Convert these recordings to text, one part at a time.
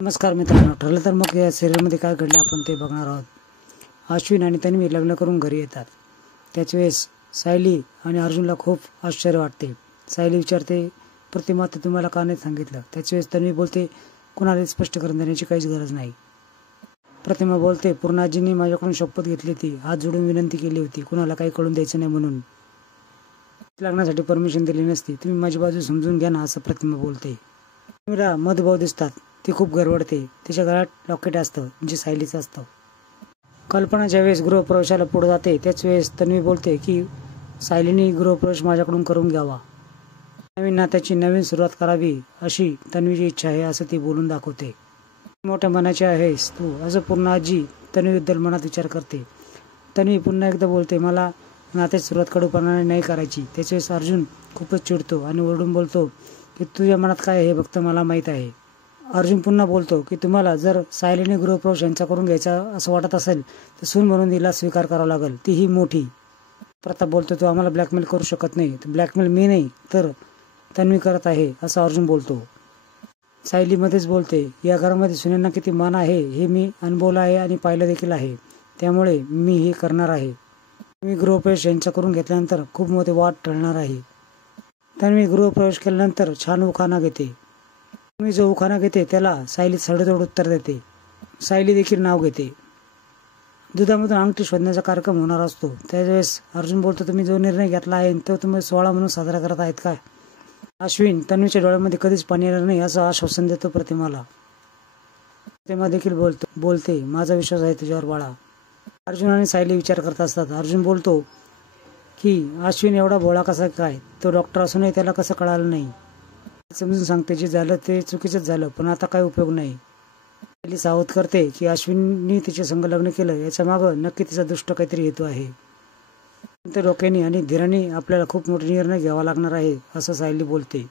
नमस्कार मित्रांनो, ठरलं तर मग या सिरियलमध्ये काय घडलं आपण ते बघणार आहोत. अश्विन आणि तन्वी लग्न करून घरी येतात. त्याच वेळेस सायली आणि अर्जुनला खूप आश्चर्य वाटते. सायली विचारते, प्रतिमा तर तुम्हाला का नाही सांगितलं? त्याच वेळेस तन्वी बोलते, कुणाला स्पष्टीकरण देण्याची काहीच गरज नाही. प्रतिमा बोलते, पूर्णाजींनी माझ्याकडून शपथ घेतली होती, हात जोडून विनंती केली होती, कुणाला काही कळून द्यायचं नाही म्हणून. लग्नासाठी परमिशन दिली नसती. तुम्ही माझी बाजू समजून घ्या ना, असं प्रतिमा बोलते. तन्वीला मधुभाव दिसतात. ती खूप गडबडते. तिच्या गळ्यात लॉकेट असतं जे सायलीचं असतं. कल्पना ज्या वेळेस गृहप्रवेशाला पुढे जाते त्याच वेळेस तन्वी बोलते की सायलीने गृहप्रवेश माझ्याकडून करून घ्यावा. नवीन नात्याची नवीन सुरुवात करावी अशी तन्वीची इच्छा आहे असं ती बोलून दाखवते. मोठ्या मनाची आहेस तू, असं पूर्ण आजी तन्वीबद्दल मनात विचार करते. तन्वी पुन्हा एकदा बोलते, मला नात्याची सुरुवात कडूपणाने नाही करायची. त्याच्यावेळेस अर्जुन खूपच चिडतो आणि ओरडून बोलतो की तुझ्या मनात काय आहे हे फक्त मला माहीत आहे. अर्जुन पुन्हा बोलतो की तुम्हाला जर सायलीने गृहप्रवेश यांचा करून घ्यायचा असं वाटत असेल तर सून म्हणून तिला स्वीकार करावा लागेल, तीही मोठी. प्रताप बोलतो, तो आम्हाला ब्लॅकमेल करू शकत नाही. ब्लॅकमेल मी नाही तर तन्वी करत आहे असं अर्जुन बोलतो. सायली मध्येच बोलते, या घरामध्ये सुनेंना किती मान आहे हे मी अनुभवलं आहे आणि पाहिलं देखील आहे, त्यामुळे मी हे करणार आहे. मी गृहप्रवेश यांचा करून घेतल्यानंतर खूप मोठे वाद टळणार आहे. तन्वी गृहप्रवेश केल्यानंतर छान उखाणा घेते. मी जो उखाणा घेते त्याला सायली सडेतोड उत्तर देते. सायली देखील नाव घेते. दुधामधून अंगठी शोधण्याचा कार्यक्रम होणार असतो. त्यावेळेस अर्जुन बोलतो, तुम्ही जो निर्णय घेतला आहे तो तुम्ही 16 म्हणून साजरा करत आहेत काय? अश्विन तन्वीच्या डोळ्यामध्ये कधीच पाणी येणार नाही असं आश्वासन देतो प्रतिमाला. प्रतिमा देखील बोलते, माझा विश्वास आहे तुझ्यावर बाळा. अर्जुन आणि सायली विचार करत असतात. अर्जुन बोलतो की अश्विन एवढा भोळा कसा काय? तो डॉक्टर असूनही त्याला कसं कळालं नाही? समजून सांगते, जे झालं ते चुकीचंच झालं, पण आता काही उपयोग नाही. सायली सावध करते की अश्विननी तिच्या संग लग्न केलं याच्या मागं नक्की तिचा दुष्ट काहीतरी हेतू आहे. तर डोक्याने आणि धीराने आपल्याला खूप मोठे निर्णय घ्यावा लागणार आहे असं सायली बोलते.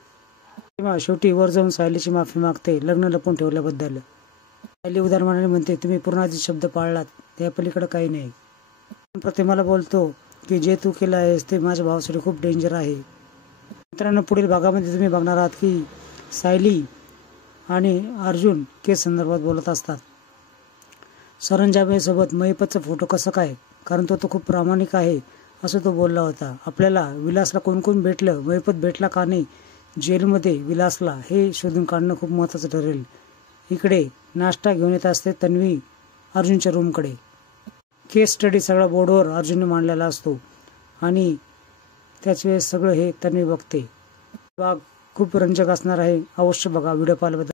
तेव्हा शेवटी वर जाऊन सायलीची माफी मागते लग्न लपून ठेवल्याबद्दल. सायली उदारपणाने म्हणते, तुम्ही पूर्णाजी शब्द पाळलात, त्या पलीकडे काही नाही. प्रतिमाला बोलतो की जे तू केलं आहेस ते माझ्या भावासाठी खूप डेंजर आहे. मित्रांनो, पुढील भागामध्ये तुम्ही बघणार आहात की सायली आणि अर्जुन केस संदर्भात बोलत असतात. सरंजामेसोबत महिपतचा फोटो कसं काय? कारण तो खूप प्रामाणिक आहे असं तो बोलला होता. आपल्याला विलासला कोण कोण भेटलं, महिपत भेटला का नाही जेलमध्ये विलासला, हे शोधून काढणं खूप महत्त्वाचं ठरेल. इकडे नाश्ता घेऊन येत असते तन्वी अर्जुनच्या रूमकडे. केस स्टडी सगळा बोर्डवर अर्जुनने मांडलेला असतो आणि त्याच वेळेस सगळं हे तन्वी बघते. भाग खूप रंजक असणार आहे. अवश्य बघा. व्हिडिओ पाहिल्याबद्दल